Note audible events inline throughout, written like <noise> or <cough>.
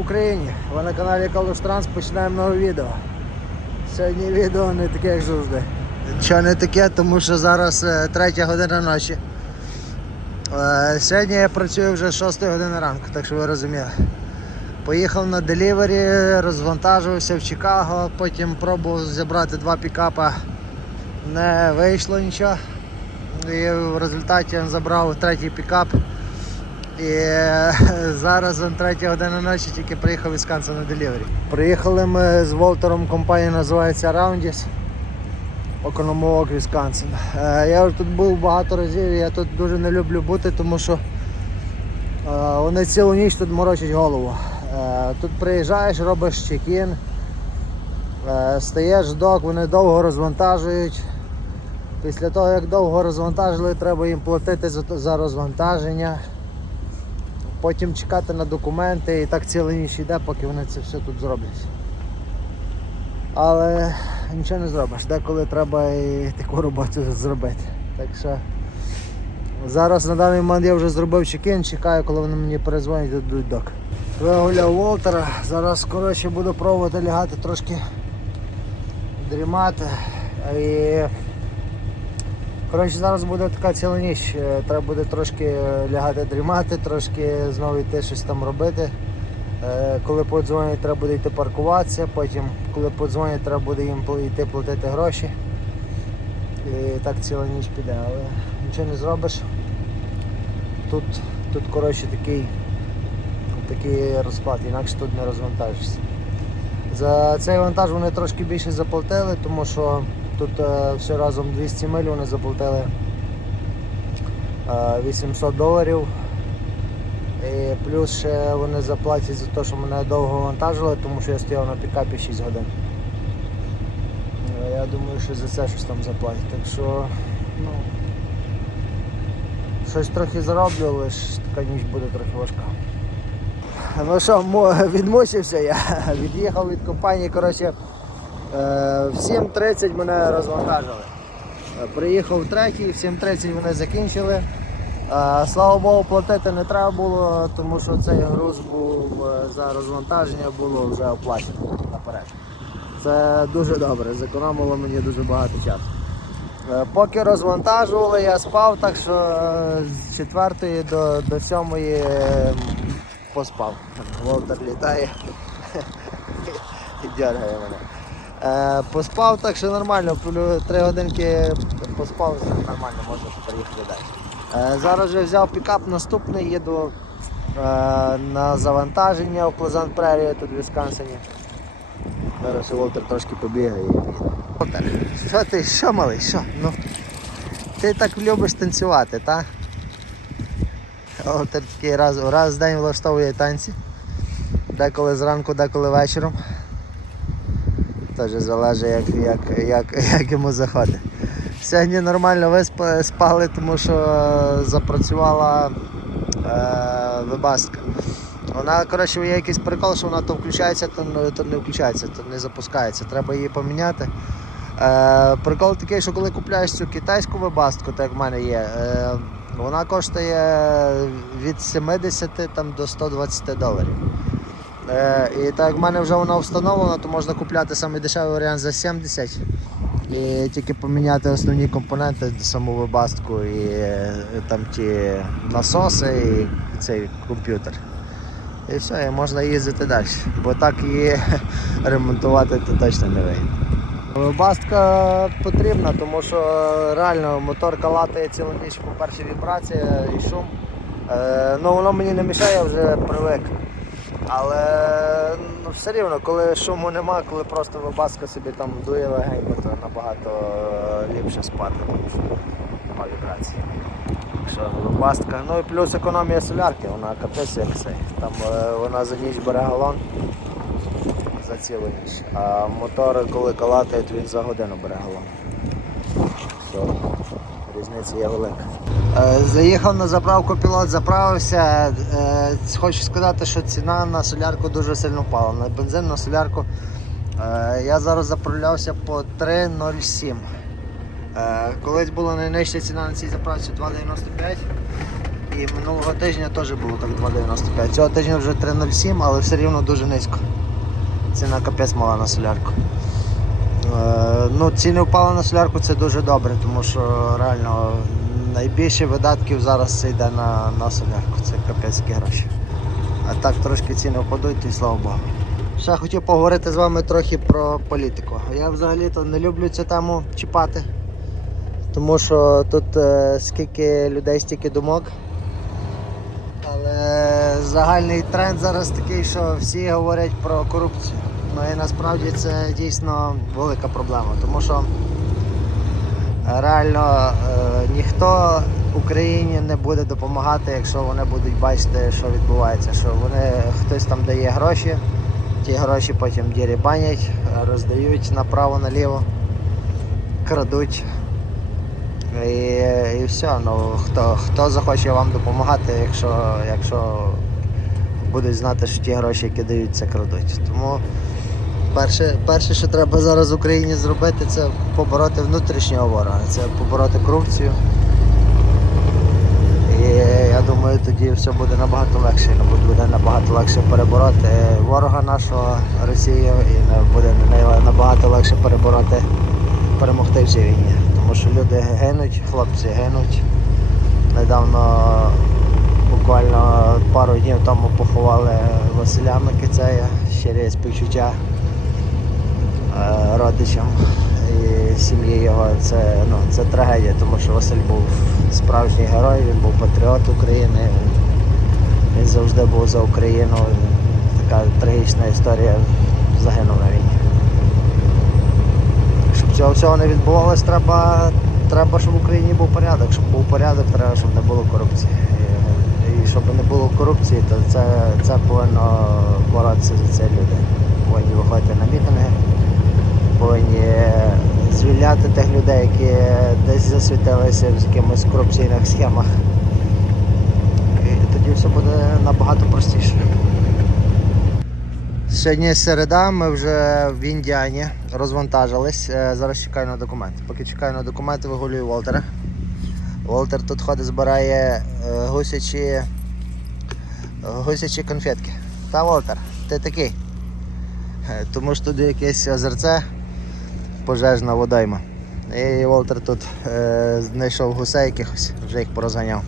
Україні! Ви на каналі Калуш Транс починаємо нове відео. Сьогодні відео не таке, як завжди. Що не таке, тому що зараз е, третя година ночі. Е, Сьогодні я працюю вже з 6 години ранку, так що ви розуміли. Поїхав на делівері, розвантажився в Чикаго, потім пробував зібрати два пікапа. Не вийшло нічого. І в результаті я забрав третій пікап. І е, зараз он третя година ночі тільки приїхав із Канса на делівері. Приїхали ми з Волтером, компанія називається Roundis. Окономовок Вісконсин. Я вже тут був багато разів, я тут дуже не люблю бути, тому що е, вони цілу ніч тут морочать голову. Е, Тут приїжджаєш, робиш чек-ін, стаєш док, вони довго розвантажують. Після того, як довго розвантажили, треба їм платити за розвантаження. Потім чекати на документи і так цілу ніч йде, поки вони це все тут зроблять. Але нічого не зробиш, деколи треба і таку роботу зробити. Так що зараз на даний момент я вже зробив чекін, чекаю, коли вони мені перезвонять дадуть док. Вигуляв Волтера, зараз коротше буду пробувати лягати трошки дрімати. І Коротше, зараз буде така ціла ніч. Е, Треба буде трошки лягати дрімати, трошки знову йти щось там робити. Е, Коли подзвонять, треба буде йти паркуватися, потім, коли подзвонять, треба буде їм йти платити гроші. І так ціла ніч піде, але нічого не зробиш. Тут, тут коротше, такий, такий розклад, інакше тут не розвантажишся. За цей вантаж вони трошки більше заплатили, тому що тут е, все разом 200 миль вони заплатили е, 800 доларів. І плюс ще вони заплатять за те, що мене довго вантажили, тому що я стояв на пікапі 6 годин. Е, Я думаю, що за це щось там заплатять. Так що ну, щось трохи зароблю, але ж така ніч буде трохи важка. Ну що, <laughs> відмучився я, <laughs> від'їхав від компанії, коротше, е, в 7.30 мене розвантажили. Е, Приїхав третій, в 7.30 вони закінчили. Е, Слава Богу, платити не треба було, тому що цей груз був е, за розвантаження було вже оплачено наперед. Це дуже добре, зекономило мені дуже багато часу. Е, Поки розвантажували, я спав, так що е, з 4 до, до 7 е, поспав. Волтер літає <laughs> і дергає мене. Е, поспав, так що нормально, три годинки поспав, нормально, можна приїхати далі. Е, зараз вже взяв пікап наступний, їду е, на завантаження в Плезант Прерію, тут в Вісконсині. Зараз Волтер трошки побігає. Волтер, що ти, що малий, що? Ну, ти так любиш танцювати, так? Волтер такий раз, раз в день влаштовує танці. Деколи зранку, деколи вечором. Теж залежить, як, як, як, як йому заходить. Сьогодні нормально виспали, спали, тому що запрацювала е, вибастка. Вона, коротше, є якийсь прикол, що вона то включається, то, то не включається, то не запускається. Треба її поміняти. Е, прикол такий, що коли купляєш цю китайську вебастку, так в мене є, е, вона коштує від 70 там, до 120 доларів. Е, і так як в мене вже вона встановлена, то можна купляти самий дешевий варіант за 70 і тільки поміняти основні компоненти, саму вебастку і е, там ті насоси і цей комп'ютер. І все, і можна їздити далі. Бо так її <laughs> ремонтувати то точно не вийде. Вебастка потрібна, тому що реально мотор калатає цілу ніч, по-перше, вібрація і шум. Е, ну воно мені не мішає, я вже привик. Але ну, все рівно, коли шуму нема, коли просто вибаска собі там дує легенько, то набагато е, ліпше спати, тому що нема вібрації. Так що вибастка. Ну і плюс економія солярки, вона капець як цей. Там е, вона за ніч бере галон за цілу ніч. А мотор, коли калатають, він за годину бере галон. Різниця є велика. Заїхав на заправку пілот, заправився. Е, Хочу сказати, що ціна на солярку дуже сильно впала. На бензин, на солярку е, я зараз заправлявся по 3,07. Е, Колись була найнижча ціна на цій заправці 2,95. І минулого тижня теж було так 2,95. Цього тижня вже 3,07, але все рівно дуже низько. Ціна капець мала на солярку. Е, ну, ціни впали на солярку, це дуже добре, тому що реально найбільше видатків зараз це йде на, на солярку. Це капець які гроші. А так трошки ціни впадуть, і слава Богу. Ще хотів поговорити з вами трохи про політику. Я взагалі-то не люблю цю тему чіпати, тому що тут е, скільки людей, стільки думок. Але загальний тренд зараз такий, що всі говорять про корупцію. Ну і насправді це дійсно велика проблема, тому що е, реально е, ніхто Україні не буде допомагати, якщо вони будуть бачити, що відбувається. Що вони хтось там дає гроші, ті гроші потім дірібанять, роздають направо-наліво, крадуть. І, і все. Ну, хто, хто захоче вам допомагати, якщо, якщо будуть знати, що ті гроші, які дають, це крадуть. Тому перше, перше, що треба зараз Україні зробити, це побороти внутрішнього ворога, це побороти корупцію. І я думаю, тоді все буде набагато легше. Буде набагато легше перебороти ворога нашого Росію і буде набагато легше перебороти, перемогти в цій війні. Тому що люди гинуть, хлопці гинуть. Недавно, буквально пару днів тому поховали Василя Микицея, щирі співчуття родичам і сім'ї його. Це, ну, це трагедія, тому що Василь був справжній герой, він був патріот України, він завжди був за Україну. Така трагічна історія загинув на війні. Щоб цього всього не відбувалось, треба, треба, щоб в Україні був порядок. Щоб був порядок, треба, щоб не було корупції. І щоб не було корупції, то це, це повинно боротися за це люди. Повинні виходити на мітинги, повинні звільняти тих людей, які десь засвітилися в якимось корупційних схемах. І тоді все буде набагато простіше. Сьогодні середа, ми вже в Індіані розвантажились. Е, Зараз чекаю на документи. Поки чекаю на документи, вигулюю Волтера. Волтер тут ходить, збирає е, гусячі, е, гусячі конфетки. Та Волтер, ти такий. Тому що тут якесь озерце, пожежна водойма. І Волтер тут е, знайшов гусей якихось, вже їх порозганяв.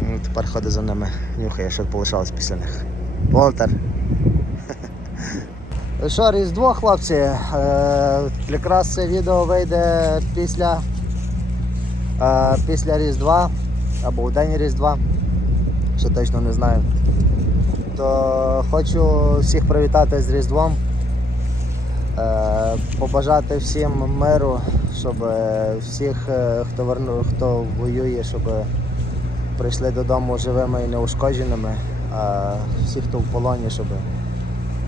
Ну, Тепер ходить за ними, нюхає, що полишалось після них. Волтер. <laughs> Що, Різдво, хлопці. Е, якраз це відео вийде після, е, після Різдва або у день Різдва. Ще точно не знаю. То хочу всіх привітати з Різдвом. Е, побажати всім миру, щоб е, всіх, е, хто верну, хто воює, щоб прийшли додому живими і неушкодженими, а всі, хто в полоні, щоб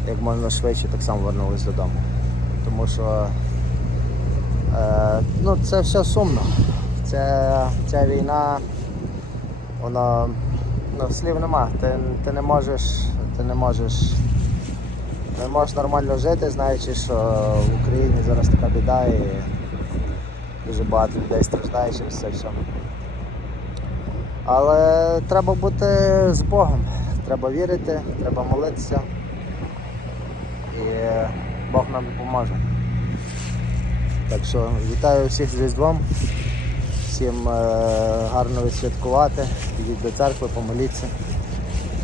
як можна швидше так само вернулись додому. Тому що ну, це все сумно. Це, ця війна, вона ну, слів нема. Ти, ти не можеш, ти не можеш, не можеш нормально жити, знаючи, що в Україні зараз така біда і дуже багато людей страждає через це все. Але треба бути з Богом, треба вірити, треба молитися і Бог нам допоможе. Так що вітаю всіх з Різдвом, всім е, гарно відсвяткувати, йдіть до церкви, помоліться.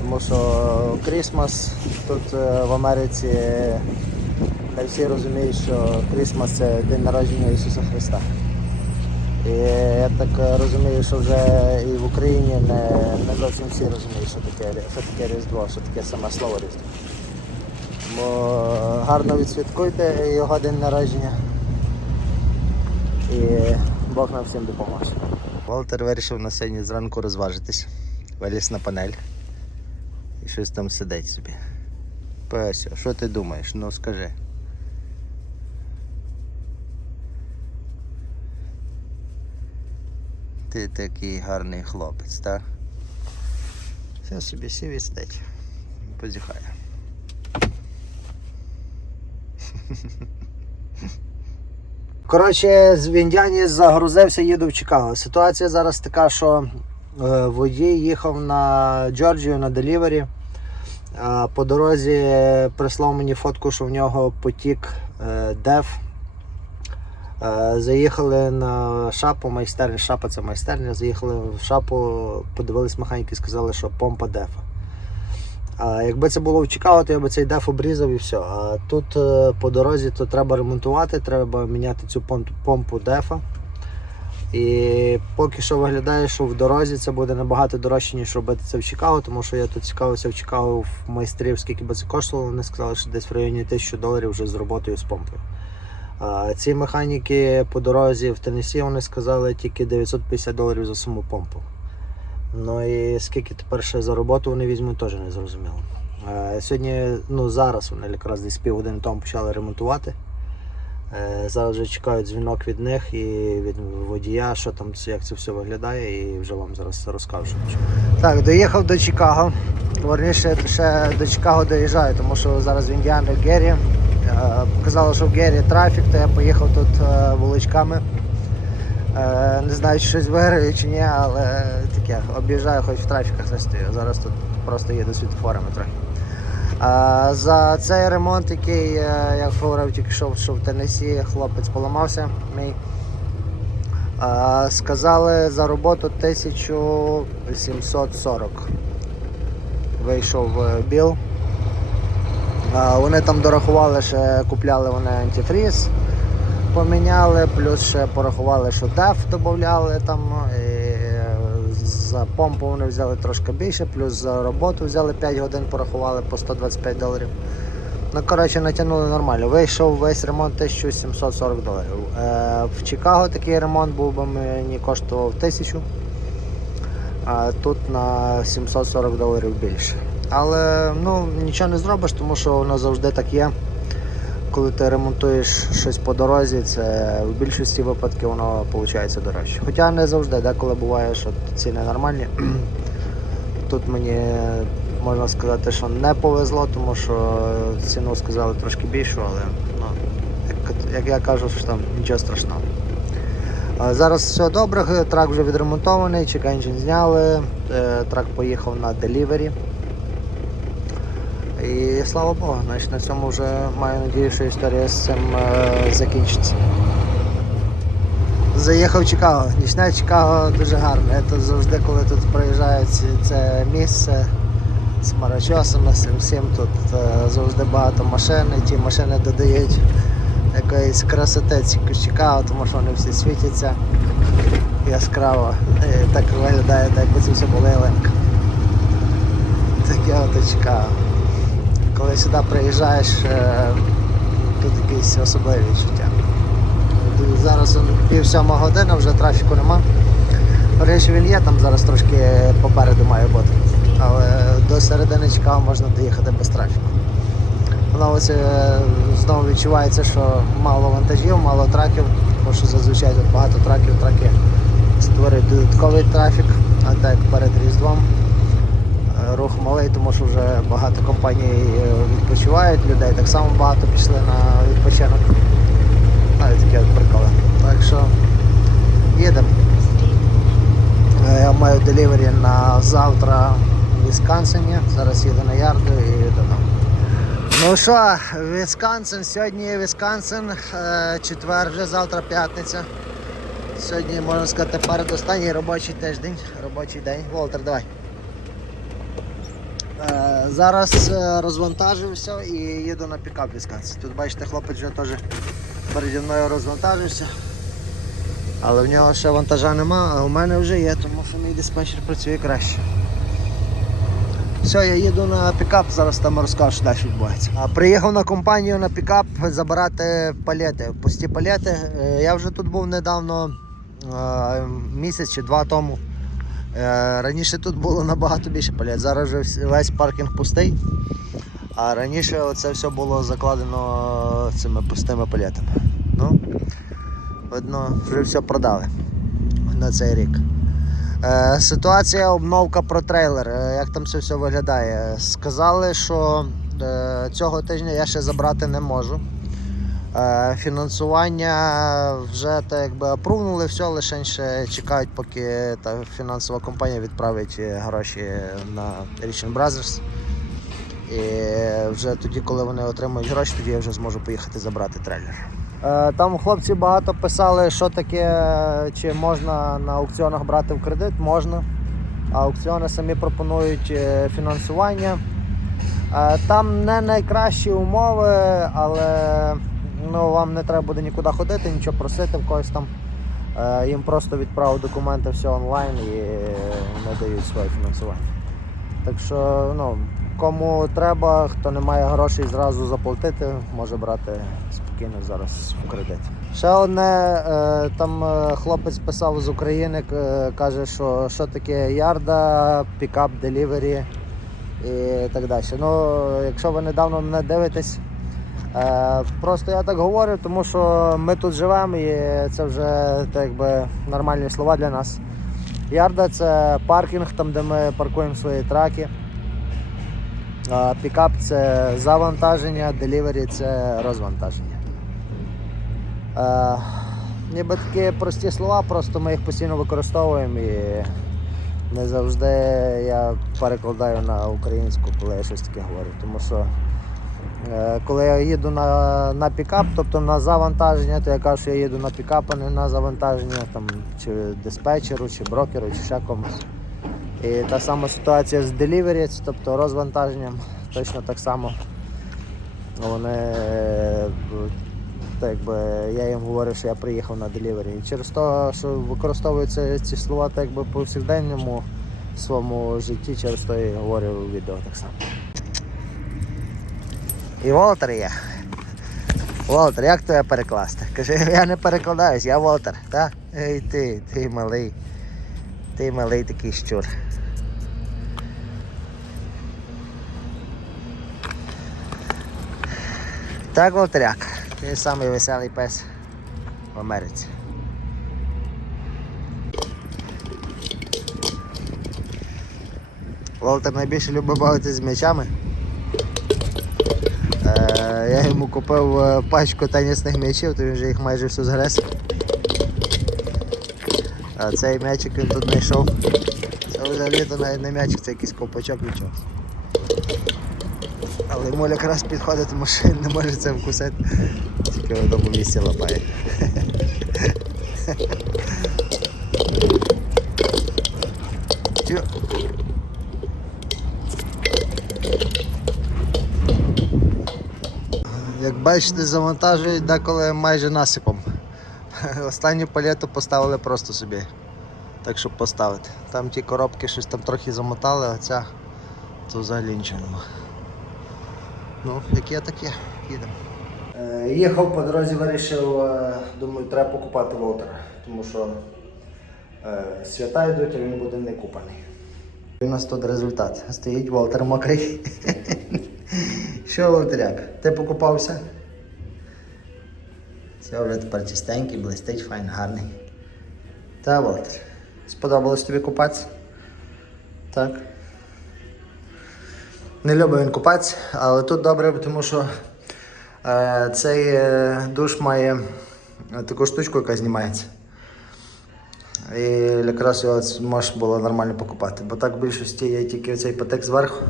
Тому що Крісмас тут е, в Америці не всі розуміють, що Крісмас це день народження Ісуса Христа. І я так розумію, що вже і в Україні не, не зовсім всі розуміють, що таке, що таке Різдво, що таке саме слово Різдво. Тому гарно відсвяткуйте його день народження. І Бог нам всім допоможе. Волтер вирішив на сьогодні зранку розважитись. Виліз на панель. І щось там сидить собі. Песю, що ти думаєш? Ну скажи. Ти такий гарний хлопець, так? Все собі сів і сидить. Позіхає. Коротше, з Віндяні загрузився, їду в Чикаго. Ситуація зараз така, що Водій їхав на Джорджію на делівері. По дорозі прислав мені фотку, що в нього потік е, деф. Е, Заїхали на шапу, майстерня, шапа це майстерня. Заїхали в шапу, подивились механіки, сказали, що помпа дефа. А якби це було в Чикаго, то я би цей деф обрізав і все. А тут е, по дорозі то треба ремонтувати, треба міняти цю помпу дефа. І поки що виглядає, що в дорозі це буде набагато дорожче, ніж робити це в Чикаго, тому що я тут цікавився в Чикаго в майстрів, скільки би це коштувало. Вони сказали, що десь в районі 1000 доларів вже з роботою з помпою. А ці механіки по дорозі в Теннессі вони сказали тільки 950 доларів за саму помпу. Ну і скільки тепер ще за роботу вони візьмуть, теж не зрозуміло. Сьогодні, ну зараз вони якраз десь півгодини тому почали ремонтувати. Е, Зараз вже чекають дзвінок від них і від водія, що там як це все виглядає, і вже вам зараз розкажу. Так, доїхав до Чикаго. Верніше ще до Чикаго доїжджаю, тому що зараз в Індіані в Гері. Е, що в Гері трафік, то я поїхав тут е, вуличками. Не знаю, чи щось виграю чи ні, але таке, об'їжджаю, хоч в трафіках не стою. Зараз тут просто їду світлофорами трохи. За цей ремонт, який е, я говорив тільки що, що в Теннессі хлопець поламався мій. Сказали за роботу 1740. Вийшов е, біл. Вони там дорахували, ще купляли вони антифріз, поміняли, плюс ще порахували, що деф додавали там. І за помпу вони взяли трошки більше, плюс за роботу взяли 5 годин, порахували по 125 доларів. Ну, коротше, натягнули нормально. Вийшов весь ремонт 1740 доларів. Е, в Чикаго такий ремонт був би мені коштував 1000, а тут на 740 доларів більше. Але ну, нічого не зробиш, тому що воно завжди так є. Коли ти ремонтуєш щось по дорозі, це в більшості випадків воно виходить дорожче. Хоча не завжди, деколи буває, що ціни нормальні. <clears throat> Тут мені можна сказати, що не повезло, тому що ціну сказали трошки більшу, але ну, як, як я кажу, що там нічого страшного. Зараз все добре, трак вже відремонтований, чекенджин зняли, е, трак поїхав на делівері. Слава Богу, значить на цьому вже маю надію, що історія з цим е, закінчиться. Заїхав в Чикаго. Нічне Чикаго дуже гарне. Це завжди, коли тут приїжджають це місце з марачосами, з всім тут е, завжди багато машин, і ті машини додають якоїсь красоти Чикаго, тому що вони всі світяться яскраво. І так виглядає, так якби це все було ялинка. Таке от Чикаго. Коли сюди приїжджаєш, е, тут якісь особливі відчуття. Зараз пів сьома година, вже трафіку нема. Речі він є, там зараз трошки попереду має бути. Але до середини Чикаго можна доїхати без трафіку. Воно ось е, знову відчувається, що мало вантажів, мало траків, тому що зазвичай тут багато траків, траки створюють додатковий трафік, а так перед Різдвом. Рух малий, тому що вже багато компаній е, відпочивають, людей так само багато пішли на відпочинок. Навіть такі от приколи. Так що їдемо. Е, Я маю делівері на завтра в Вісконсині. Зараз їду на ярду і додому. Ну що, Вісконсин, сьогодні Вісконсин, е, четвер, вже завтра п'ятниця. Сьогодні, можна сказати, передостанній робочий тиждень, робочий день. Волтер, давай. Зараз е, розвантажився і їду на пікап Вісконсин. Тут бачите, хлопець вже теж переді мною розвантажився. Але в нього ще вантажа нема, а у мене вже є, тому що мій диспетчер працює краще. Все, я їду на пікап, зараз там розкажу, що далі відбувається. А приїхав на компанію на пікап забирати палети, пусті палети. Е, Я вже тут був недавно, е, місяць чи два тому. Е, Раніше тут було набагато більше палет. Зараз вже весь паркінг пустий. А раніше це все було закладено цими пустими палетами. Ну, видно, вже все продали на цей рік. Е, ситуація обновка про трейлер. Е, як там це все виглядає? Сказали, що цього тижня я ще забрати не можу. Е, Фінансування вже так якби опрувнули все, лише ще чекають, поки та фінансова компанія відправить е, гроші на Rich Brothers. І вже тоді, коли вони отримають гроші, тоді я вже зможу поїхати забрати трейлер. Е, Там хлопці багато писали, що таке, чи можна на аукціонах брати в кредит, можна. Аукціони самі пропонують фінансування. Там не найкращі умови, але ну, вам не треба буде нікуди ходити, нічого просити в когось там. Е, Їм просто відправив документи все онлайн і вони дають своє фінансування. Так що, ну, кому треба, хто не має грошей зразу заплатити, може брати спокійно зараз в кредит. Ще одне, е, там е, хлопець писав з України, каже, що що таке ярда, пікап, делівері і так далі. Ну, якщо ви недавно мене дивитесь, е, просто я так говорю, тому що ми тут живемо і це вже так, якби нормальні слова для нас. Ярда це паркінг, там де ми паркуємо свої траки. Пікап це завантаження, делівері це розвантаження. Е, ніби такі прості слова, просто ми їх постійно використовуємо і не завжди я перекладаю на українську, коли я щось таке говорю. Тому що е, коли я їду на, на пікап, тобто на завантаження, то я кажу, що я їду на пікап, а не на завантаження там, чи диспетчеру, чи брокеру, чи ще комусь. І та сама ситуація з delivery, тобто розвантаженням, точно так само. Вони, е, так якби, я їм говорю, що я приїхав на delivery. І через те, що використовуються ці слова так якби по повсякденному своєму житті, через те я говорю у відео так само. І Волтер є. Волтер, як тебе перекласти? Каже, я не перекладаюсь, я Волтер. Та? Ей ти, ти малий. Ти малий такий щур. Так, Волтеряк, ти самий веселий пес в Америці. Волтер найбільше любить бавитися з м'ячами. Йому купив е, пачку тенісних м'ячів, то він вже їх майже всю згрес. А цей м'ячик він тут знайшов. Це взагалі то навіть не м'ячик, це якийсь ковпачок нічого. Але йому якраз підходить, тому що він не може це вкусити. Тільки в одному місці лапає. Тю. Як бачите, завантажують деколи майже насипом. <laughs> Останню палету поставили просто собі. Так щоб поставити. Там ті коробки щось там трохи замотали, а ця то взагалі нічого нема. Ну, як є, так є. Їдемо. Е, їхав по дорозі, вирішив, е, думаю, треба покупати Волтера, тому що е, свята йдуть, а він буде не купаний. У нас тут результат. Стоїть Волтер мокрий. <laughs> Що, Волтеряк, ти покупався? Все, вже тепер чистенький, блистить, файн, гарний. Та, Волтер. Сподобалось тобі купатися? Так. Не любить він купатися, але тут добре, тому що е, цей е, душ має е, таку штучку, яка знімається. І якраз його можна було нормально покупати. Бо так в більшості є тільки цей патек зверху.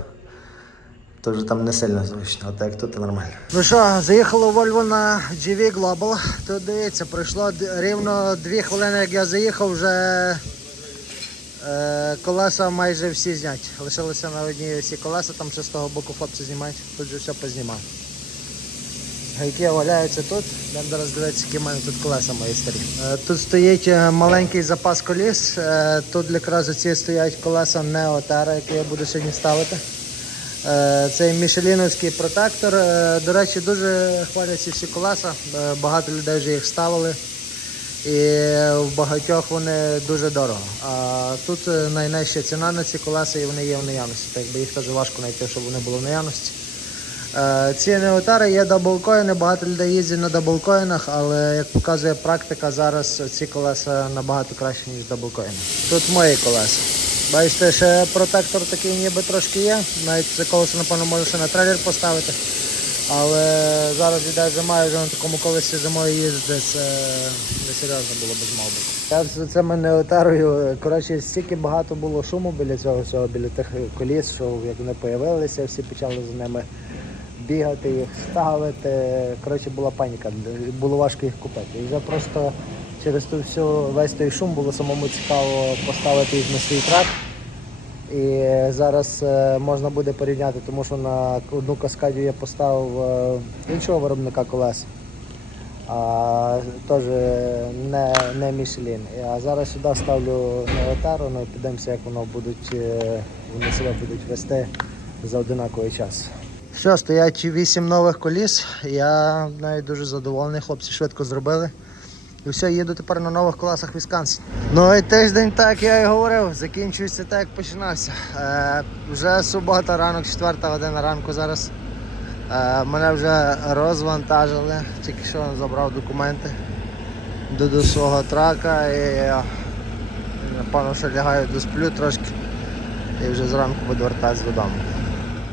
То вже там не сильно зручно, а так тут нормально. Ну що, заїхало Volvo на GV Global. Тут дивіться, пройшло рівно 2 хвилини, як я заїхав, вже е, колеса майже всі зняті. Лишилися на одній всі колеса, там ще з того боку хлопці знімають, тут же все познімав. Гайки валяються тут. Йдемо зараз дивитися, які в мене тут колеса мої старі. Е, Тут стоїть е, маленький запас коліс. Е, Тут якраз оці стоять колеса Неотера, які я буду сьогодні ставити. Е, Цей мішеліновський протектор. Е, До речі, дуже хвалять ці всі колеса. Е, Багато людей вже їх ставили. І в багатьох вони дуже дорого. А тут найнижча ціна на ці колеса і вони є в наявності. Так би їх теж важко знайти, щоб вони були в наявності. Ці неотари є даблкоїни, багато людей їздять на даблкоїнах, але як показує практика, зараз ці колеса набагато краще, ніж даблкоїни. Тут мої колеса. Бачите, ще протектор такий ніби трошки є. Навіть це колесо, напевно, можу ще на трейлер поставити. Але зараз іде зима, і вже на такому колесі зимою їздити, це не серйозно було без мабуть. Я з цими неотарою, коротше, стільки багато було шуму біля цього всього, біля тих коліс, що як вони появилися, всі почали за ними бігати, їх ставити. Коротше, була паніка, було важко їх купити. І вже просто через ту всю весь той шум було самому цікаво поставити їх на свій трак. І зараз е, можна буде порівняти, тому що на одну каскаді я поставив е, іншого виробника колес, а теж не, не Michelin. А зараз сюди ставлю Неотару, ну подивимося, як воно будуть, е, вони себе будуть вести за одинаковий час. Що, стоять 8 нових коліс. Я навіть дуже задоволений, хлопці швидко зробили. І все, їду тепер на нових колесах Вісконсин. Ну і тиждень, так я і говорив, закінчується так, як починався. Е, вже субота, ранок, 4 година ранку зараз. Е, мене вже розвантажили, тільки що забрав документи до, до свого трака і е, напевно, що лягаю досплю трошки і вже зранку буду вертатися додому.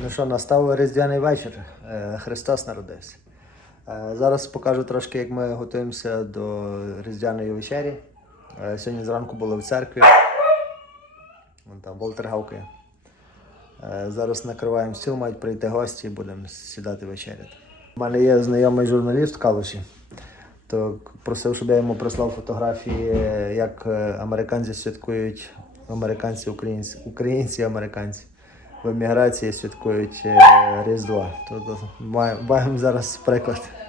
Ну що, настав різдвяний вечір. Е, Христос народився. Е, Зараз покажу трошки, як ми готуємося до різдвяної вечері. Е, Сьогодні зранку були в церкві. Вон там Волтер. Е, Зараз накриваємо стіл, мають прийти гості і будемо сідати вечеряти. У мене є знайомий журналіст в Калуші, то просив, щоб я йому прислав фотографії, як американці святкують, американці, українці, українці, американці в еміграції святкують Різдво. Тобто маємо зараз приклад.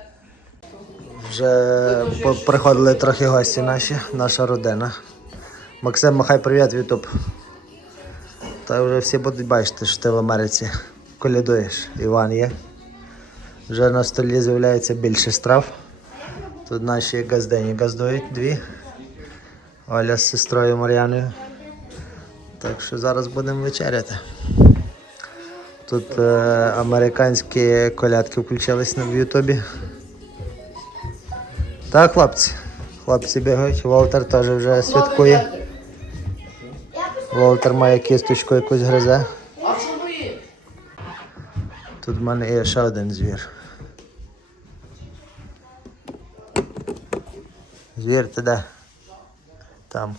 Вже приходили трохи гості наші, наша родина. Максим, махай привіт, Ютуб. Та вже всі будуть бачити, що ти в Америці колядуєш. Іван є. Вже на столі з'являється більше страв. Тут наші газдені газдують дві. Оля з сестрою Мар'яною. Так що зараз будемо вечеряти. Тут е, американські колядки включились в Ютубі. Так, хлопці. Хлопці бігають. Волтер теж вже святкує. Волтер має кісточку якусь гризе. Тут в мене є ще один звір. Звір ти де? Там.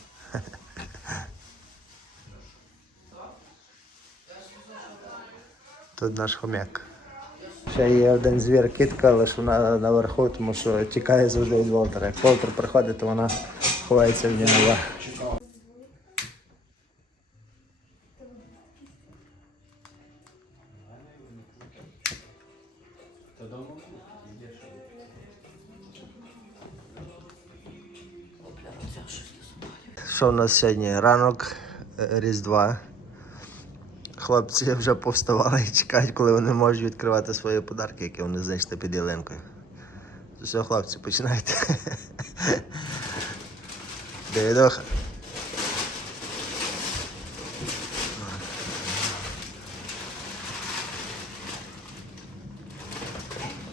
Тут наш хомяк. Ще є один звір кітка, але вона наверху, тому що тікає завжди від Волтера. Як Волтер приходить, то вона ховається в нього. Що в нас сьогодні? Ранок е, Різдва. Хлопці вже повставали і чекають, коли вони можуть відкривати свої подарки, які вони знайшли під ялинкою. Все, хлопці, починайте. <laughs> Девідоха.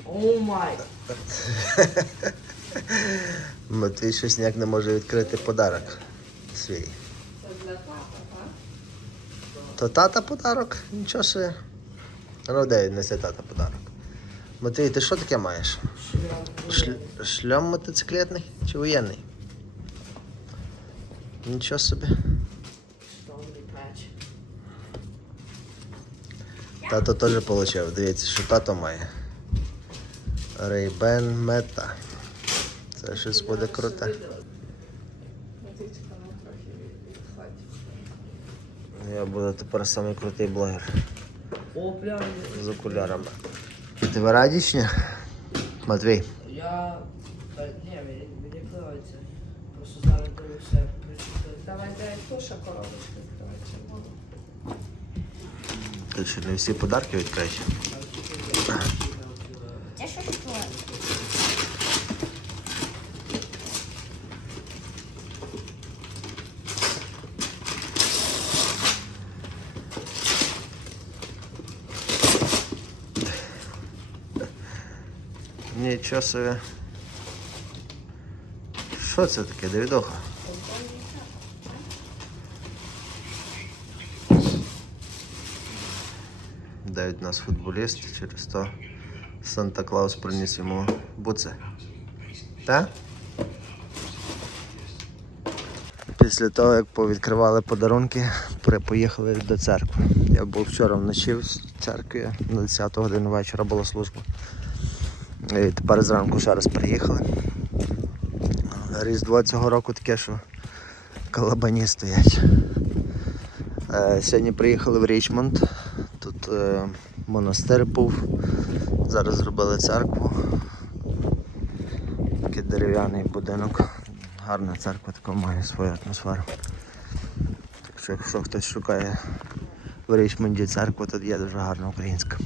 О май. <laughs> Матвій щось ніяк не може відкрити подарок свій. Це для тата, так? То тата подарок? Нічого собі. Ну де несе тата подарок? Матвій, ти що таке маєш? Шль... Шльом мотоциклетний чи воєнний? Нічого собі. Тато теж отримав. Дивіться, що тато має. Ray-Ban Meta. Це щось буде круте. Матичка нам трохи відходить. Я буду тепер самий крутий блогер О, прям. з окулярами. Ти радішня? Матвій. Я... Ні, мені, подобається. Просто зараз дивлюся, прочитати. Давайте туша коробочка, воду. Тут ще не всі подарки відкриті. Це що таке? Нічого собі. Що це таке, Давідоха? Дають нас футболіст через то Санта Клаус приніс йому буце. Так? Після того, як повідкривали подарунки, поїхали до церкви. Я був вчора вночі в церкві, на 10 годину вечора була служба. І тепер зранку ще раз приїхали. Різдво цього року таке, що калабані стоять. Е, Сьогодні приїхали в Річмонд. Тут е, монастир був. Зараз зробили церкву. Такий дерев'яний будинок. Гарна церква така має свою атмосферу. Так що якщо хтось шукає в Річмонді церкву, тут є дуже гарна українська.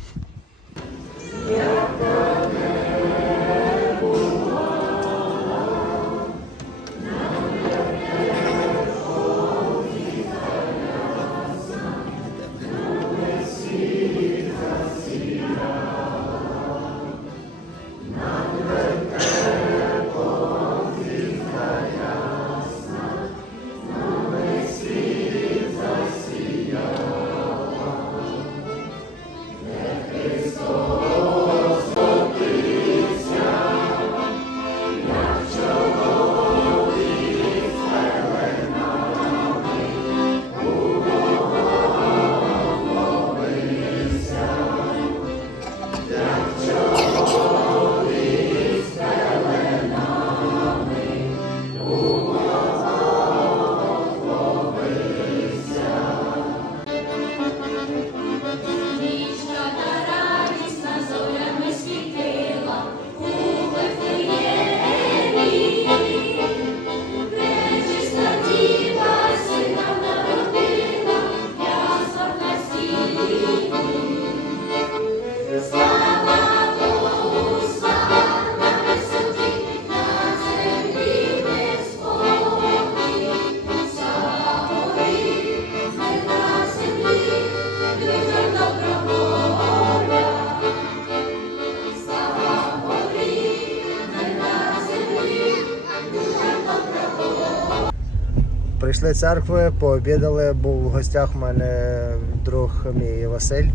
Прийшли в церкви, пообідали, був в гостях в мене друг мій Василь.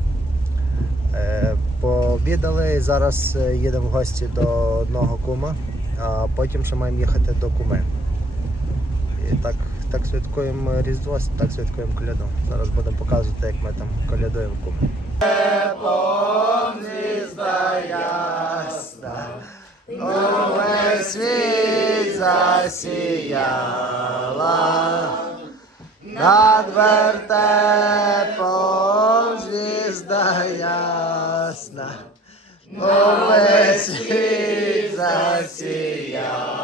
Е, Пообідали і зараз е, їдемо в гості до одного кума, а потім ще маємо їхати до куми. І так, так святкуємо Різдво, так святкуємо коляду. Зараз будемо показувати, як ми там колядуємо в кумі. Новий світ засіяла, над вертепом звізда ясна, новий світ засіяла.